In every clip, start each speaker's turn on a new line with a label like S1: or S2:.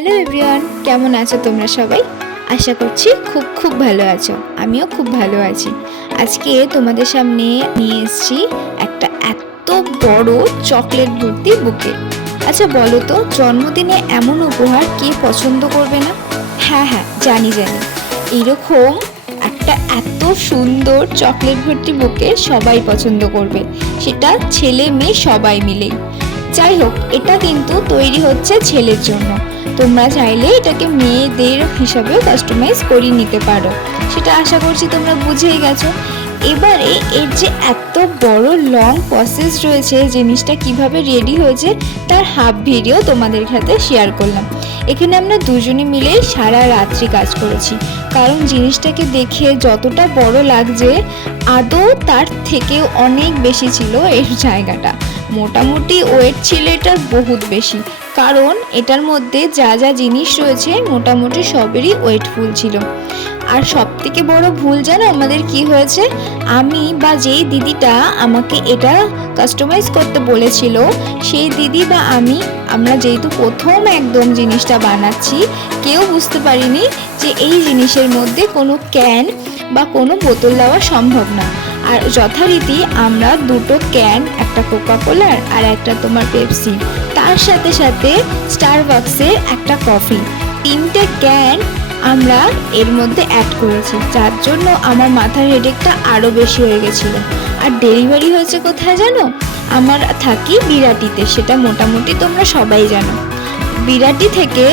S1: Hello everyone কেমন আছো তোমরা সবাই? আশা করছি খুব খুব ভালো আছো। আমিও খুব ভালো আছি। আজকে তোমাদের সামনে নিয়ে এসেছি একটা এত বড় চকলেট ভর্তি বুকে আচ্ছা বলো তো, জন্মদিনে এমন উপহার কে পছন্দ করবে না? হ্যাঁ হ্যাঁ জানি জানি। এইরকম একটা এত সুন্দর চকলেট ভর্তি বুকে সবাই পছন্দ করবে। সেটা ছেলে মেয়ে সবাই মিলেই। যাই হোক, এটা কিন্তু তৈরি হচ্ছে ছেলের জন্য। তোমরা চাইলে এটাকে মেয়েদের হিসাবেও কাস্টমাইজ করিয়ে নিতে পারো। সেটা আশা করছি তোমরা বুঝেই গেছো। এবারে এর যে এত বড় লং প্রসেস রয়েছে, জিনিসটা কীভাবে রেডি হয়েছে, তার হাফ ভিডিও তোমাদের সাথে শেয়ার করলাম। এখানে আমরা দুজনে মিলে সারা রাত্রি কাজ করেছি। কারণ জিনিসটাকে দেখে যতটা বড় লাগছে, আদৌ তার থেকেও অনেক বেশি ছিল এর জায়গাটা। মোটামুটি ওয়েট ছিল এটা বহুত বেশি। কারণ এটার মধ্যে যা যা জিনিস রয়েছে মোটামুটি সবেরই ওয়েটফুল ছিল। আর সব থেকে বড় ভুল জানো আমাদের কি হয়েছে? আমি বা যেই দিদিটা আমাকে এটা কাস্টমাইজ করতে বলেছিল, সেই দিদি বা আমি, আমরা যেহেতু প্রথম একদম জিনিসটা বানাচ্ছি, কেউ বুঝতে পারিনি যে এই জিনিসের মধ্যে কোনো ক্যান বা কোনো বোতল দেওয়া সম্ভব না। আর যথারীতি আমরা দুটো ক্যান একটা কোকা কোলার আর একটা তোমার পেপসি তার সাথে সাথে স্টারবাক্সের একটা কফি তিনটে ক্যান আমরা এর মধ্যে অ্যাড করেছি, যার জন্য আমার মাথার হেডেকটা আরও বেশি হয়ে গেছিল। আর ডেলিভারি হয়েছে কোথায় জানো? আমার থাকি বিরাটিতে, সেটা মোটামুটি তোমরা সবাই জানো। বিরাটি থেকে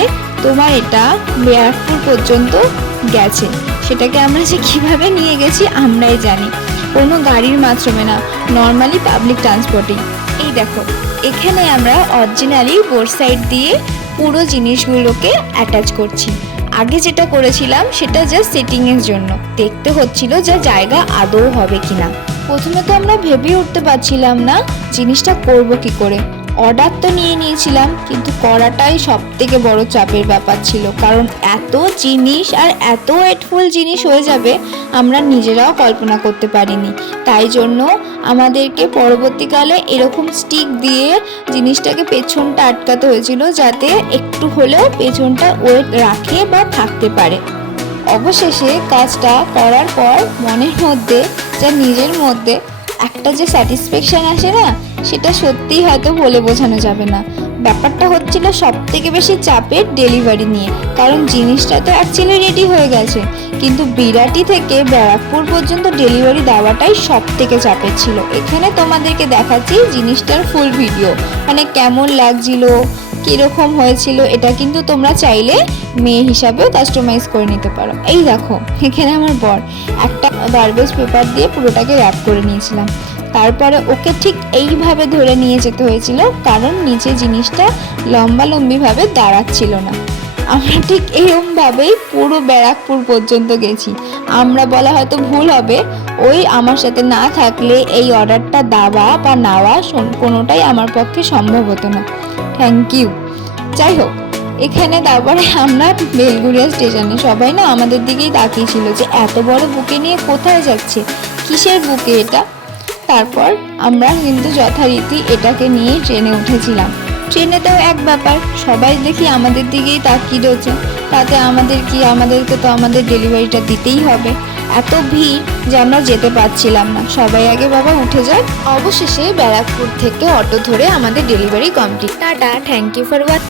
S1: তোমার এটা ব্যারাকপুর পর্যন্ত গেছে। সেটাকে আমরা যে কীভাবে নিয়ে গেছি আমরাই জানি। কোনো গাড়ির মাধ্যমে না নর্মালি পাবলিক ট্রান্সপোর্টিং দেখো, এখানে আমরা অরিজিনালি বোর সাইড দিয়ে পুরো জিনিসগুলোকে অ্যাটাচ করছি। আগে যেটা করেছিলাম, সেটা জাস্ট সেটিংয়ের জন্য। দেখতে হচ্ছিল যে জায়গা আদৌ হবে কিনা। প্রথমে তো আমরা ভেবে উঠতে পারছিলাম না জিনিসটা করব কি করে। অর্ডার তো নিয়ে নিয়েছিলাম, কিন্তু করাটাই সব থেকে বড় চাপের ব্যাপার ছিল। কারণ এত জিনিস আর এত ওয়েটফুল জিনিস হয়ে যাবে, আমরা নিজেরাও কল্পনা করতে পারিনি। তাই জন্য আমাদেরকে পরবর্তীকালে এরকম স্টিক দিয়ে জিনিসটাকে পেছনটা আটকাতে হয়েছিল, যাতে একটু হলেও পেছনটা ওয়েট রাখে বা থাকতে পারে। অবশেষে কাজটা করার পর মনের মধ্যে, যা নিজের মধ্যে, একটা যে স্যাটিসফ্যাকশান আসে না সেটা সত্যিই হয়তো বলে বোঝানো যাবে না। ব্যাপারটা হচ্ছিল সব থেকে বেশি চাপের ডেলিভারি নিয়ে, কারণ জিনিসটা তো অ্যাকচুয়ালি রেডি হয়ে গেছে। কিন্তু বিরাটি থেকে ব্যারাকপুর পর্যন্ত ডেলিভারি দেওয়াটাই সব থেকে চাপের ছিল। এখানে তোমাদেরকে দেখাচ্ছি জিনিসটার ফুল ভিডিও মানে কেমন লাগছিল, কীরকম হয়েছিল, এটা কিন্তু তোমরা চাইলে মেয়ে হিসাবেও কাস্টমাইজ করে নিতে পারো। এই দেখো, এখানে আমার বর। একটা গার্বেজ পেপার দিয়ে পুরোটাকে র্যাপ করে নিয়েছিলাম। তারপরে ওকে ঠিক এইভাবে ধরে নিয়ে যেতে হয়েছিল, কারণ নিচে জিনিসটা লম্বা লম্বিভাবে দাঁড়াচ্ছিল না। আমরা ঠিক এরমভাবেই পুরো ব্যারাকপুর পর্যন্ত গেছি। আমরা বলা হয়তো ভুল হবে, ওই আমার সাথে না থাকলে এই অর্ডারটা দেওয়া বা নেওয়া কোনোটাই আমার পক্ষে সম্ভব হতো না। থ্যাংক ইউ যাই হোক, এখানে তারপরে আমরা বেলগুড়িয়া স্টেশনে, সবাই না আমাদের দিকেই তাকিয়েছিল যে এত বড় বুকে নিয়ে কোথায় যাচ্ছে? কিসের বুকে এটা? তারপর আমরা কিন্তু যথারীতি এটাকে নিয়ে ট্রেনে উঠেছিলাম। ট্রেনেতেও এক ব্যাপার, সবাই দেখি আমাদের দিকেই তাকিয়ে রয়েছে। তাতে আমাদের কি, আমাদেরকে তো আমাদের ডেলিভারিটা দিতেই হবে। এত ভিড় যে আমরা যেতে পারছিলাম না। সবাই আগে বাবা উঠে যাক। অবশেষে ব্যারাকপুর থেকে অটো ধরে আমাদের delivery complete. Tata thank you for watch